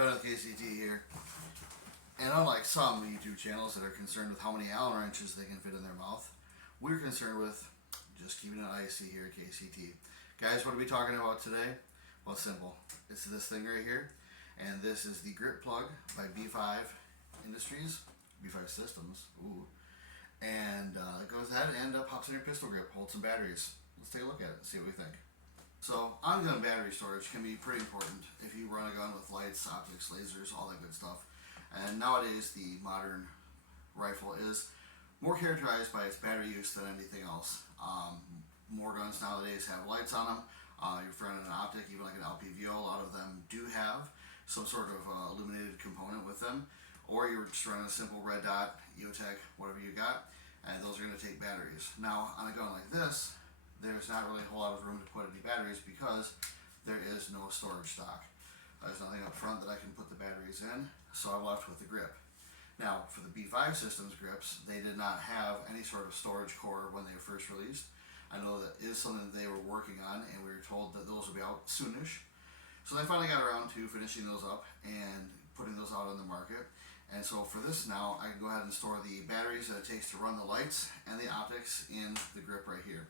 Ben with KCT here. And unlike some YouTube channels that are concerned with how many Allen wrenches they can fit in their mouth, we're concerned with just keeping it icy here at KCT. Guys, what are we talking about today? Well, it's simple. It's this thing right here. And this is the grip plug by B5 Industries, B5 Systems. Ooh. And it goes ahead and pops in your pistol grip, holds some batteries. Let's take a look at it and see what we think. So, on-gun battery storage can be pretty important if you run a gun with lights, optics, lasers, all that good stuff. And nowadays, the modern rifle is more characterized by its battery use than anything else. More guns nowadays have lights on them. If you're running an optic, even like an LPVO, a lot of them do have some sort of illuminated component with them. Or you're just running a simple red dot, EOTech, whatever you got, and those are going to take batteries. Now, on a gun like this, there's not really a whole lot of room to put any batteries because there is no storage stock. There's nothing up front that I can put the batteries in, so I'm left with the grip. Now, for the B5 Systems grips, they did not have any sort of storage core when they were first released. I know that is something that they were working on, and we were told that those would be out soonish. So they finally got around to finishing those up and putting those out on the market. And so for this now, I can go ahead and store the batteries that it takes to run the lights and the optics in the grip right here.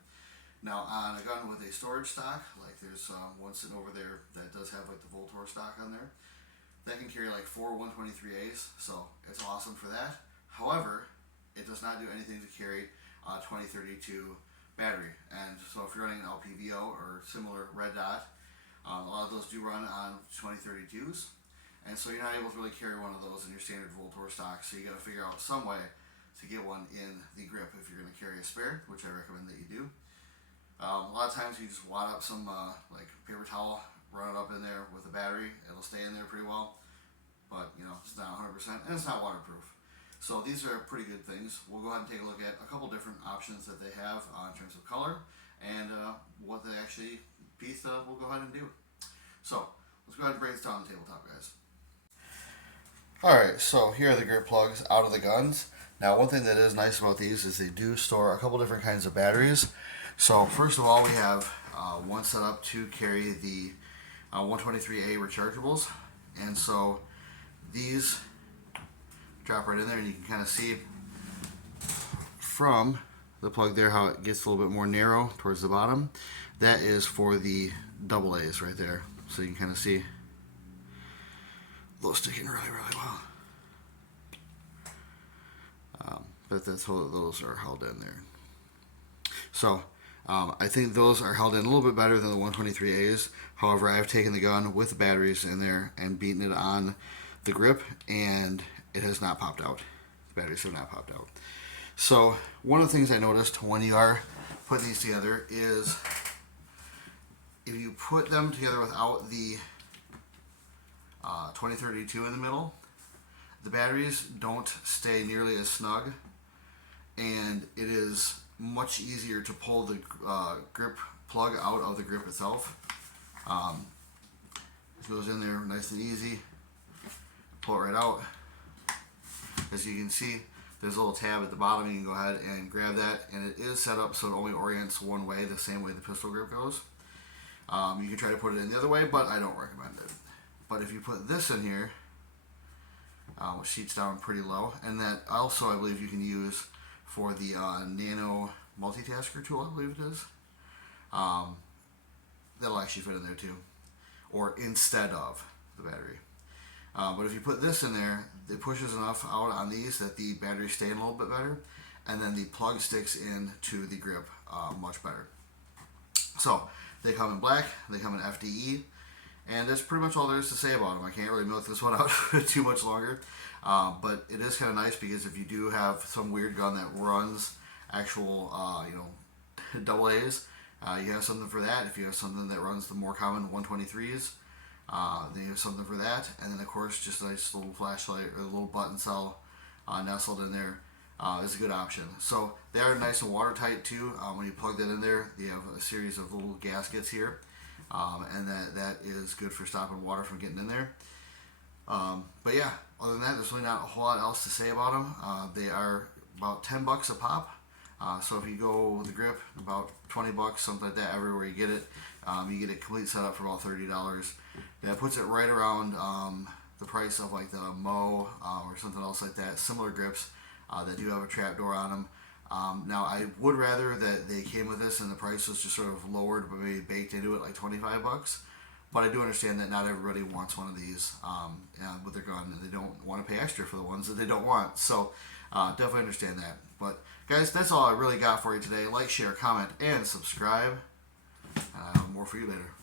Now, on a gun with a storage stock, like there's one sitting over there that does have like the Voltor stock on there, that can carry like 4 123As, so it's awesome for that. However, it does not do anything to carry 2032 battery. And so if you're running an LPVO or similar red dot, a lot of those do run on 2032s, and so you're not able to really carry one of those in your standard Voltor stock, so you got to figure out some way to get one in the grip if you're going to carry a spare, which I recommend that you do. A lot of times you just wad up some like paper towel, run it up in there with a battery. It'll stay in there pretty well, but you know, it's not 100% and it's not waterproof. So these are pretty good things. We'll go ahead and take a look at a couple different options that they have in terms of color and what they actually will go ahead and do. So let's go ahead and bring this down the tabletop, guys. Alright, so here are the grip plugs out of the guns. Now, one thing that is nice about these is they do store a couple different kinds of batteries. So first of all, we have one set up to carry the 123A rechargeables, and so these drop right in there, and you can kind of see from the plug there how it gets a little bit more narrow towards the bottom. That is for the AA's right there, so you can kind of see those sticking really well. But that's how those are held in there. So I think those are held in a little bit better than the 123As. However, I've taken the gun with the batteries in there and beaten it on the grip, and it has not popped out. The batteries have not popped out. So one of the things I noticed when you are putting these together is if you put them together without the 2032 in the middle, the batteries don't stay nearly as snug, and it is much easier to pull the grip plug out of the grip itself. It goes in there nice and easy. Pull it right out. As you can see, there's a little tab at the bottom. You can go ahead and grab that, and it is set up so it only orients one way, the same way the pistol grip goes. You can try to put it in the other way, but I don't recommend it. But if you put this in here, which seats down pretty low, and that also I believe you can use for the Nano multitasker tool, I believe it is. That'll actually fit in there too, or instead of the battery. But if you put this in there, it pushes enough out on these that the batteries stay in a little bit better, and then the plug sticks into the grip much better. So they come in black, they come in FDE, and that's pretty much all there is to say about them. I can't really milk this one out too much longer, but it is kind of nice because if you do have some weird gun that runs actual, AA's, you have something for that. If you have something that runs the more common 123s, then you have something for that. And then of course, just a nice little flashlight or a little button cell nestled in there is a good option. So they are nice and watertight too. When you plug that in there, you have a series of little gaskets here. And that is good for stopping water from getting in there. But yeah, other than that, there's really not a whole lot else to say about them. They are about $10 a pop. So if you go with the grip, about $20, something like that, everywhere you get it a complete setup for about $30. That puts it right around the price of like the Mo or something else like that. Similar grips that do have a trap door on them. Now I would rather that they came with this and the price was just sort of lowered, but maybe baked into it like $25. But I do understand that not everybody wants one of these with their gun, and they don't want to pay extra for the ones that they don't want. So definitely understand that. But guys, that's all I really got for you today. Like, share, comment, and subscribe. More for you later.